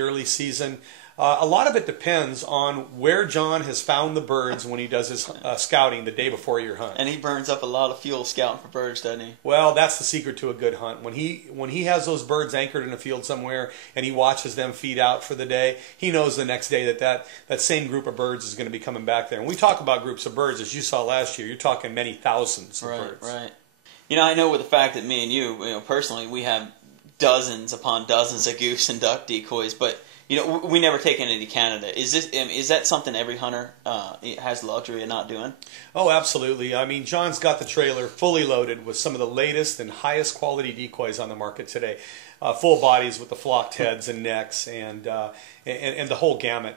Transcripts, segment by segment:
early season. A lot of it depends on where John has found the birds when he does his scouting the day before your hunt. And he burns up a lot of fuel scouting for birds, doesn't he? Well, that's the secret to a good hunt. When he has those birds anchored in a field somewhere and he watches them feed out for the day, he knows the next day that same group of birds is going to be coming back there. And we talk about groups of birds, as you saw last year, you're talking many thousands of birds. Right. You know, I know with the fact that me and you personally, we have dozens upon dozens of goose and duck decoys, but we never take any to Canada. Is that something every hunter has the luxury of not doing? Oh, absolutely. I mean, John's got the trailer fully loaded with some of the latest and highest quality decoys on the market today. Full bodies with the flocked heads and necks and the whole gamut.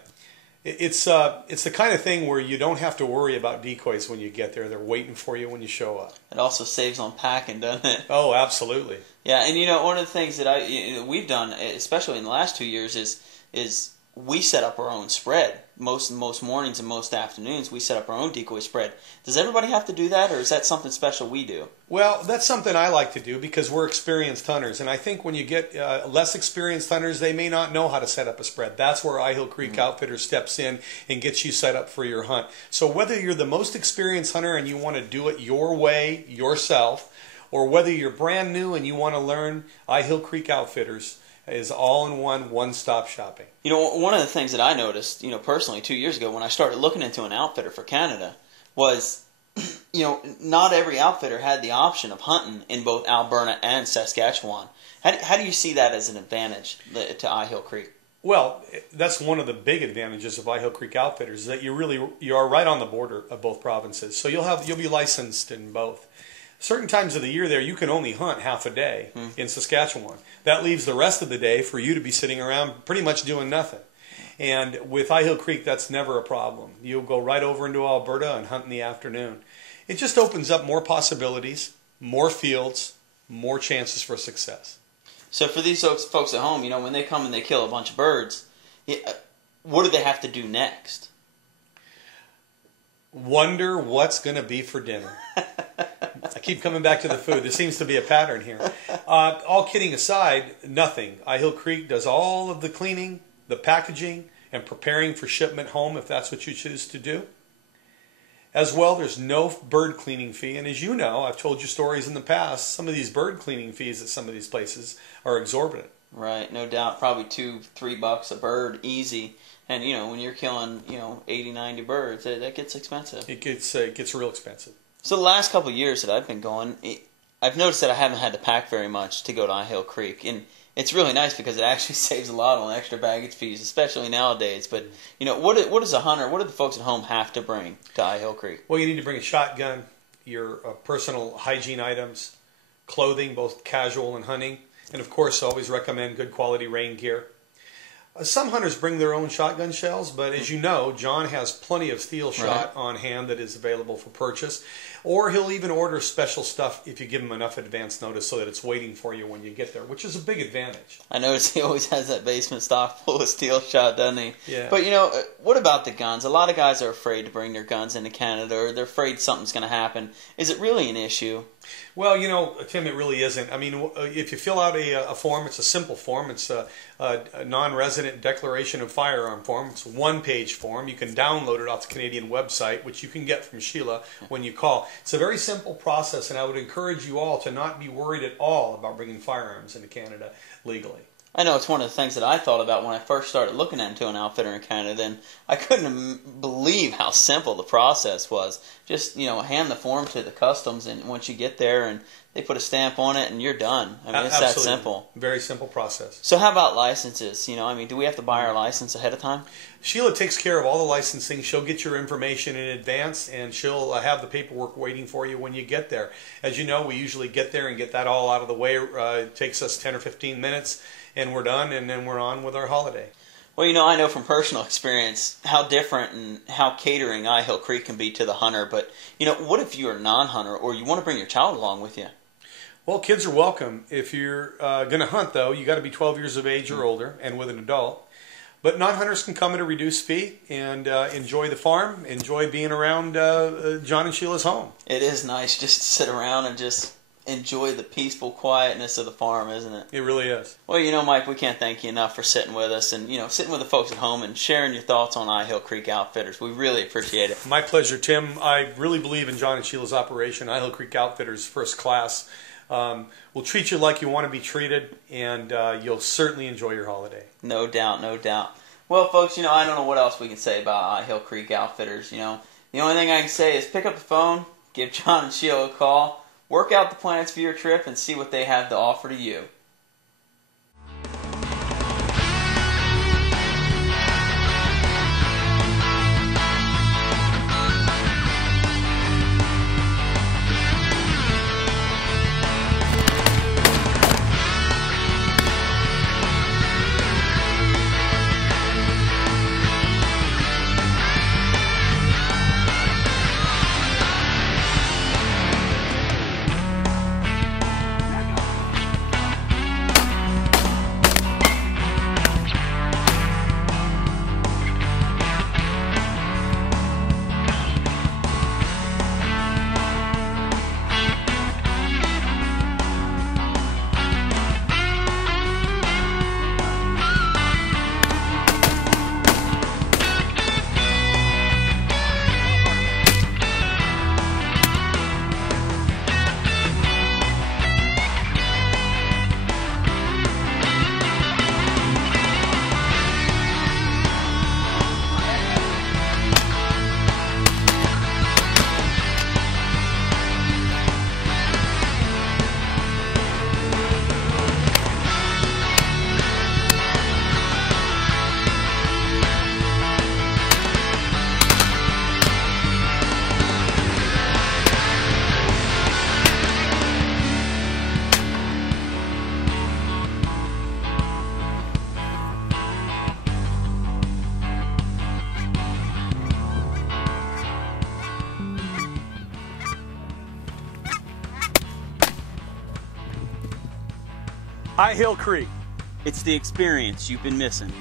It's the kind of thing where you don't have to worry about decoys when you get there. They're waiting for you when you show up. It also saves on packing, doesn't it? Oh, absolutely. Yeah, and one of the things that we've done, especially in the last 2 years, is we set up our own spread. Most mornings and most afternoons, we set up our own decoy spread. Does everybody have to do that, or is that something special we do? Well, that's something I like to do because we're experienced hunters. And I think when you get less experienced hunters, they may not know how to set up a spread. That's where EyeHill Creek Outfitter steps in and gets you set up for your hunt. So whether you're the most experienced hunter and you want to do it your way, yourself, or whether you're brand new and you want to learn, EyeHill Creek Outfitters is all-in-one, one-stop shopping. One of the things that I noticed, personally 2 years ago when I started looking into an outfitter for Canada was, not every outfitter had the option of hunting in both Alberta and Saskatchewan. How do you see that as an advantage to EyeHill Creek? Well, that's one of the big advantages of EyeHill Creek Outfitters, is that you are right on the border of both provinces. So you'll be licensed in both. Certain times of the year there, you can only hunt half a day in Saskatchewan. That leaves the rest of the day for you to be sitting around pretty much doing nothing. And with EyeHill Creek, that's never a problem. You'll go right over into Alberta and hunt in the afternoon. It just opens up more possibilities, more fields, more chances for success. So for these folks at home, when they come and they kill a bunch of birds, what do they have to do next? Wonder what's going to be for dinner. I keep coming back to the food. There seems to be a pattern here. All kidding aside, nothing. EyeHill Creek does all of the cleaning, the packaging, and preparing for shipment home if that's what you choose to do. As well, there's no bird cleaning fee. And as you know, I've told you stories in the past, some of these bird cleaning fees at some of these places are exorbitant. Right, no doubt. Probably $2-3 a bird, easy. And, when you're killing, 80, 90 birds, that gets expensive. It gets real expensive. So the last couple of years that I've been going, I've noticed that I haven't had to pack very much to go to EyeHill Creek. And it's really nice because it actually saves a lot on extra baggage fees, especially nowadays. But, what does a hunter, what do the folks at home have to bring to EyeHill Creek? Well, you need to bring a shotgun, your personal hygiene items, clothing, both casual and hunting. And, of course, always recommend good quality rain gear. Some hunters bring their own shotgun shells, but as you know, John has plenty of steel shot on hand that is available for purchase. Or he'll even order special stuff if you give him enough advance notice so that it's waiting for you when you get there, which is a big advantage. I notice he always has that basement stock full of steel shot, doesn't he? Yeah. But, what about the guns? A lot of guys are afraid to bring their guns into Canada, or they're afraid something's going to happen. Is it really an issue? Well, Tim, it really isn't. I mean, if you fill out a form, it's a simple form. It's a non-resident declaration of firearm form. It's a one-page form. You can download it off the Canadian website, which you can get from Sheila when you call. It's a very simple process, and I would encourage you all to not be worried at all about bringing firearms into Canada legally. I know it's one of the things that I thought about when I first started looking into an outfitter in Canada, and I couldn't believe how simple the process was. Just, hand the form to the customs, and once you get there, and they put a stamp on it, and you're done. I mean, it's Absolutely. that simple. Very simple process. So how about licenses? Do we have to buy our license ahead of time? Sheila takes care of all the licensing. She'll get your information in advance, and she'll have the paperwork waiting for you when you get there. As you know, we usually get there and get that all out of the way. It takes us 10 or 15 minutes, and we're done, and then we're on with our holiday. Well, I know from personal experience how different and how catering EyeHill Creek can be to the hunter. But, what if you're a non-hunter or you want to bring your child along with you? Well, kids are welcome. If you're going to hunt, though, you got to be 12 years of age or older and with an adult. But non-hunters can come at a reduced fee and enjoy the farm, enjoy being around John and Sheila's home. It is nice just to sit around and just enjoy the peaceful quietness of the farm, isn't it? It really is. Well, Mike, we can't thank you enough for sitting with us and, sitting with the folks at home and sharing your thoughts on EyeHill Creek Outfitters. We really appreciate it. My pleasure, Tim. I really believe in John and Sheila's operation. EyeHill Creek Outfitters, first class. We'll treat you like you want to be treated, and you'll certainly enjoy your holiday. No doubt, no doubt. Well, folks, I don't know what else we can say about EyeHill Creek Outfitters. The only thing I can say is pick up the phone, give John and Sheila a call, work out the plans for your trip, and see what they have to offer to you. EyeHill Creek. It's the experience you've been missing.